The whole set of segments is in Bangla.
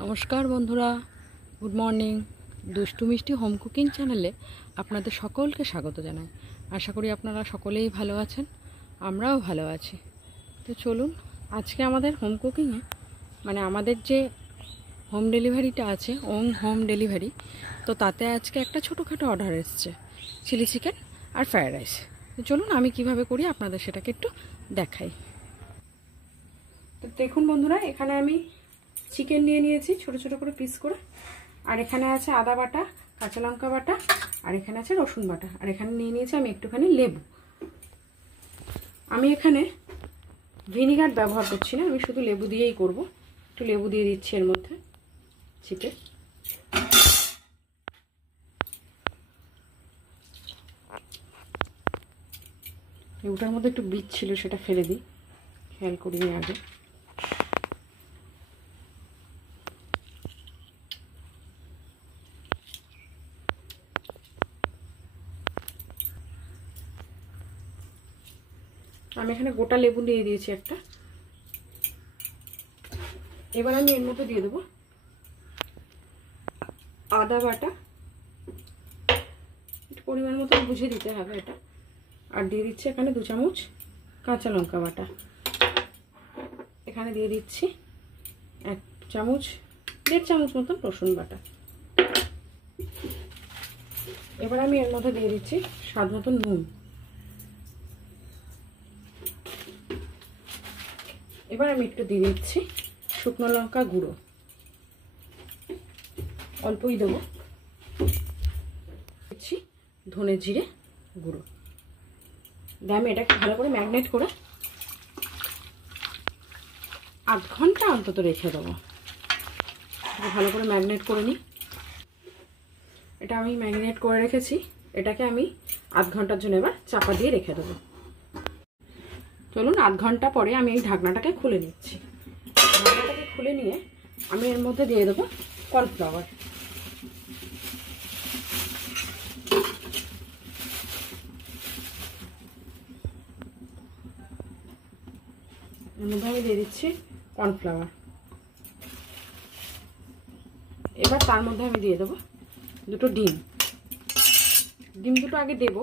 নমস্কার বন্ধুরা, গুড মর্নিং। দুষ্টু মিষ্টি হোম কুকিং চ্যানেলে আপনাদের সকলকে স্বাগত জানাই। আশা করি আপনারা সকলেই ভালো আছেন, আমরাও ভালো আছি। তো চলুন, আজকে আমাদের হোম কুকিংয়ে আমাদের যে হোম ডেলিভারিটা আছে, হোম ডেলিভারি, তো তাতে আজকে একটা ছোটোখাটো অর্ডার এসছে, চিলি চিকেন আর ফ্রায়েড রাইস। তো চলুন আমি কিভাবে করি আপনাদের সেটাকে একটু দেখাই। তো দেখুন বন্ধুরা, এখানে আমি চিকেন নিয়ে নিয়েছি ছোট ছোট করে পিস করে, আর এখানে আছে আদা বাটা, কাঁচা লঙ্কা বাটা, আর এখানে আছে রসুন বাটা, আর এখানে নিয়ে নিয়েছি আমি একটুখানি লেবু। আমি এখানে ভিনিগার ব্যবহার করছি না, আমি শুধু লেবু দিয়েই করব। একটু লেবু দিয়ে দিচ্ছি এর মধ্যে চিপে। লেবুটার মধ্যে একটু বীজ ছিল, সেটা ফেলে দিই, খেয়াল করিনি আগে। আমি এখানে গোটা লেবু দিয়ে দিয়েছি একটা। এবার আমি এর মধ্যে দিয়ে দেবো আদা বাটা, একটু পরিমাণ মতো বুঝে দিতে হবে এটা। আর দিয়ে দিচ্ছি এখানে 2 চামচ কাঁচা লঙ্কা বাটা। এখানে দিয়ে দিচ্ছি 1.5 চামচ মতন রসুন বাটা। এবার আমি এর মধ্যে দিয়ে দিচ্ছি স্বাদ মতন নুন। এবার আমি একটু দিয়ে দিচ্ছি শুকনো লঙ্কা গুঁড়ো, অল্পই দেবো। দিচ্ছি ধনে জিরে গুঁড়ো। দিয়ে আমি এটাকে ভালো করে ম্যারিনেট করে 8 ঘন্টা অন্তত রেখে দেবো। ভালো করে ম্যারিনেট করে নিই। এটা আমি ম্যারিনেট করে রেখেছি, এটাকে আমি 8 ঘন্টার জন্য এবার চাপা দিয়ে রেখে দেবো। চলুন, 8 ঘন্টা পরে আমি এই ঢাকনাটাকে খুলে নিচ্ছি। ঢাকনাটাকে খুলে নিয়ে আমি এর মধ্যে দিয়ে দেবো কর্নফ্লাওয়ার। এর মধ্যে আমি দিয়ে দিচ্ছি কর্নফ্লাওয়ার। এবার তার মধ্যে আমি দিয়ে দেবো 2টো ডিম। ডিম দুটো আগে দেবো,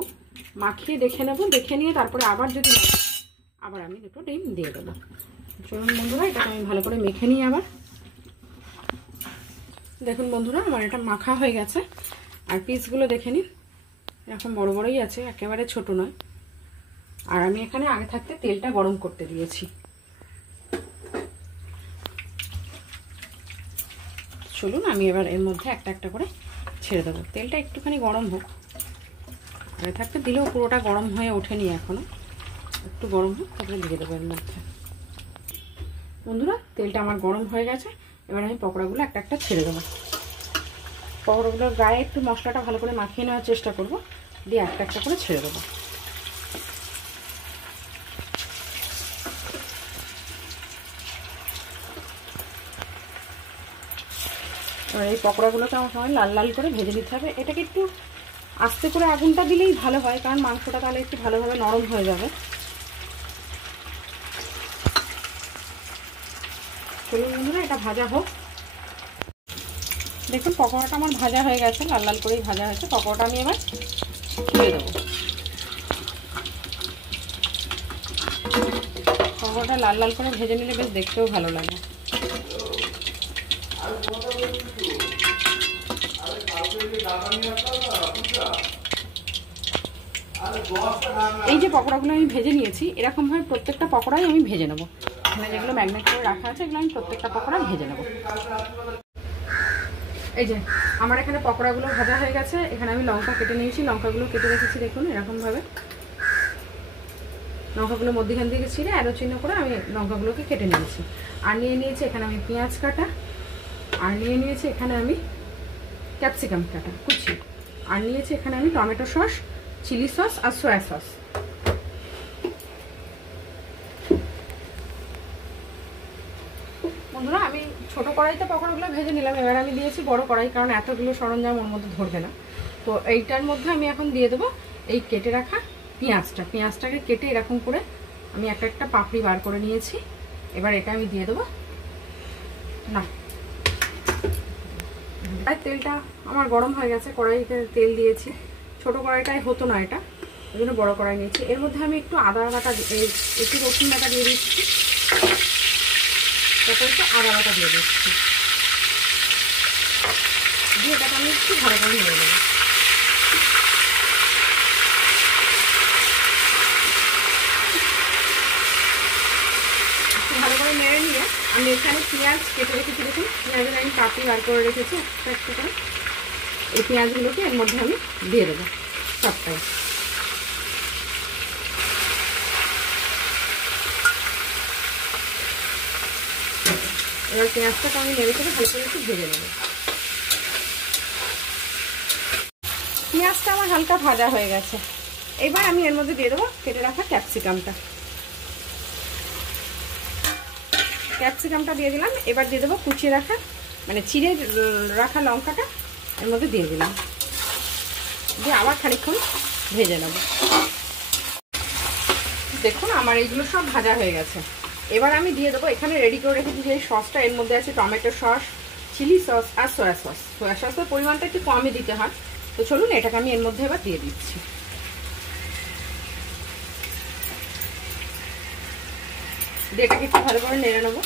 মাখিয়ে দেখে নেবো, দেখে নিয়ে তারপরে আবার যদি আবার আমি 2টো ডিম দিয়ে দেবো। চলুন বন্ধুরা, এটাকে আমি ভালো করে মেখে নিই আবার। দেখুন বন্ধুরা, আমার এটা মাখা হয়ে গেছে। আর পিসগুলো দেখে নিন, এরকম বড় বড়ই আছে, একেবারে ছোট নয়। আর আমি এখানে আগে থাকতে তেলটা গরম করতে দিয়েছি। চলুন আমি এবার এর মধ্যে একটা একটা করে ছেড়ে দেবো। তেলটা একটুখানি গরম হোক, আগে থাকতে দিলেও পুরোটা গরম হয়ে ওঠেনি এখনো, একটু গরম হোক তারপরে দিয়ে দেবো এর মধ্যে। বন্ধুরা, তেলটা আমার গরম হয়ে গেছে। এবার আমি পকোড়াগুলো একটা একটা ছেড়ে দেবো। পকোড়াগুলোর গায়ে একটু মশলাটা ভালো করে মাখিয়ে নেওয়ার চেষ্টা করব, দিয়ে একটা একটা করে ছেড়ে দেবো। এবার এই পকোড়াগুলোকে আমার সময় লাল লাল করে ভেজে নিতে হবে। এটাকে একটু আস্তে করে আগুনটা দিলেই ভালো হয়, কারণ মাংসটা তাহলে একটু ভালোভাবে নরম হয়ে যাবে। চলুন বন্ধুরা, এটা ভাজা হোক। দেখুন পকোড়াটা আমার ভাজা হয়ে গেছে, লাল লাল করেই ভাজা হয়েছে। পকোড়াটা আমি এবার দিয়ে দেবো। পকোড়াটা লাল লাল করে ভেজে নিলে বেশ দেখতেও ভালো লাগে। এই যে পকোড়াগুলো আমি ভেজে নিয়েছি, এরকমভাবে প্রত্যেকটা পকোড়াই আমি ভেজে নেবো। এখানে যেগুলো ম্যাগনেট করে রাখা আছে, এগুলো আমি প্রত্যেকটা পকোড়া ভেজে নেবো। এই যে আমার এখানে পকোড়াগুলো ভাজা হয়ে গেছে। এখানে আমি লঙ্কা কেটে নিয়েছি, লঙ্কাগুলো কেটে রেখেছি দেখুন এরকমভাবে। লঙ্কাগুলো মধ্যখান থেকে ছিঁড়ে অ্যারো চিহ্ন করে আমি লঙ্কাগুলোকে কেটে নিয়েছি। আর নিয়ে নিয়েছি এখানে আমি পেঁয়াজ কাটা, আর নিয়ে নিয়েছি এখানে আমি ক্যাপসিকাম কাটা কুচি, আর নিয়েছি এখানে আমি টমেটো সস, চিলি সস আর সয়া সস। বন্ধুরা, আমি ছোট কড়াইতে পকোড়াগুলো ভেজে নিলাম। এবার আমি দিয়েছি বড় কড়াই, কারণ এতগুলো সরঞ্জাম ওর মধ্যে ধরবে না। তো এইটার মধ্যে আমি এখন দিয়ে দেবো এই কেটে রাখা পেঁয়াজটা। পেঁয়াজটাকে কেটে এরকম করে আমি একটা একটা পাপড়ি বার করে নিয়েছি। এবার এটা আমি দিয়ে দেবো। না, তেলটা আমার গরম হয়ে গেছে, কড়াইতে তেল দিয়েছি। ছোট কড়াইটাই হতো না, এটা ওই জন্য বড় কড়াই নিয়েছি। এর মধ্যে আমি একটু আদা বাটা, একটু রসুন বাটা দিয়ে দিচ্ছি, তারপর একটু আদা বাটা দিয়ে দিচ্ছি, দিয়ে এটাকে আমি একটু ভালো করে নেড়ে নেবো। একটু ভালো করে নেড়ে নিয়ে আমি এখানে পেঁয়াজ কেটে রেখেছি, দেখুন পেঁয়াজের আমি কাটি বার করে রেখেছি একটা একটা করে। এই পেঁয়াজগুলোকে এর মধ্যে আমি দিয়ে দেবো সবটাই। এবার পেঁয়াজটাকে আমি নেড়ে চেড়ে ভালো করে একটু ভেজে নেব। পেঁয়াজটা আমার হালকা ভাজা হয়ে গেছে, এবার আমি এর মধ্যে দিয়ে দেবো কেটে রাখা ক্যাপসিকামটা। ক্যাপসিকামটা দিয়ে দিলাম। এবার দিয়ে দেবো কুচিয়ে রাখা, মানে চিড়ে রাখা লঙ্কাটা এর মধ্যে দিয়ে দিলাম, দিয়ে আবার খানিকক্ষণ ভেজে নেব। দেখুন আমার এইগুলো সব ভাজা হয়ে গেছে। এবার আমি দিয়ে দেবো এখানে রেডি করে রেখেছি যে সসটা, এর মধ্যে আছে টমেটো সস, চিলি সস আর সয়া সস। সয়া সসের পরিমাণটা একটু কমই দিতে হয়। তো চলুন এটাকে আমি এর মধ্যে এবার দিয়ে দিচ্ছি। দিয়ে এটাকে একটু ভালো করে নেড়ে নেবো।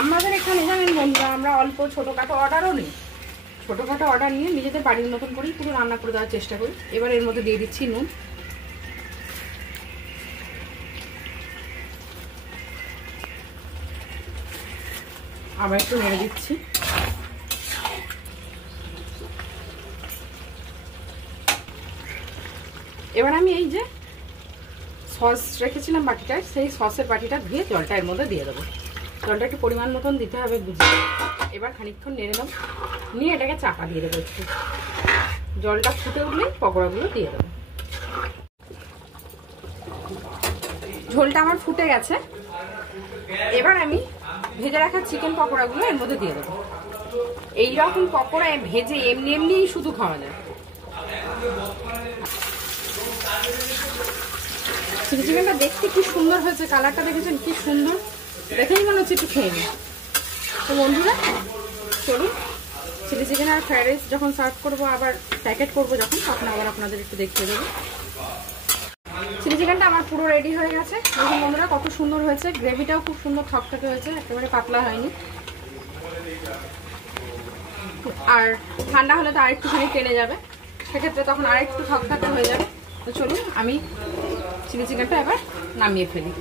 আমাদের এখানে জানেন বন্ধুরা, আমরা অল্প ছোটোখাটো অর্ডারও নিই, ছোটোখাটো অর্ডার নিয়ে নিজেদের বাড়ির মতন করেই পুরো রান্না করে দেওয়ার চেষ্টা করি। এবার এর মধ্যে দিয়ে দিচ্ছি নুন, আবার একটু নেড়ে দিচ্ছি। এবার আমি এই যে সস রেখেছিলাম বাটিটায়, সেই সসের বাটিটা ধুয়ে জলটা এর মধ্যে দিয়ে দেবো। জলটা একটু পরিমাণ মতন দিতে হবে বুঝে। এবার খানিকক্ষণ নেড়ে নেব, নিয়ে এটাকে চাপা দিয়ে দেবো একটু। জলটা ফুটে উঠলেই পকোড়াগুলো দিয়ে দেবো। ঝোলটা আমার ফুটে গেছে, এবার আমি ভেজে রাখা চিকেন পকোড়াগুলো এর মধ্যে দিয়ে দেবো। এইরকম পকোড়া ভেজে এমনি এমনিই শুধু খাওয়া যায়। চিলি চিকেনটা দেখতে কি সুন্দর হয়েছে, কালারটা দেখেছেন কি সুন্দর, দেখেই মনে হচ্ছে একটু খেয়ে নিই। তো বন্ধুরা চলুন, চিলি চিকেন আর ফ্রাইড রাইস যখন সার্ভ করবো, আবার প্যাকেট করবো যখন, তখন আবার আপনাদের একটু দেখিয়ে দেবো। চিলি চিকেনটা আমার পুরো রেডি হয়ে গেছে। দেখুন বন্ধুরা কত সুন্দর হয়েছে, গ্রেভিটাও খুব সুন্দর থকথকে হয়েছে, একেবারে পাতলা হয়নি। আর ঠান্ডা হলে তো আরেকটুখানি টেনে যাবে, সেক্ষেত্রে তখন আরেকটু থকথকে হয়ে যাবে। তো চলুন আমি চিলি চিকেনটা এবার নামিয়ে ফেলি।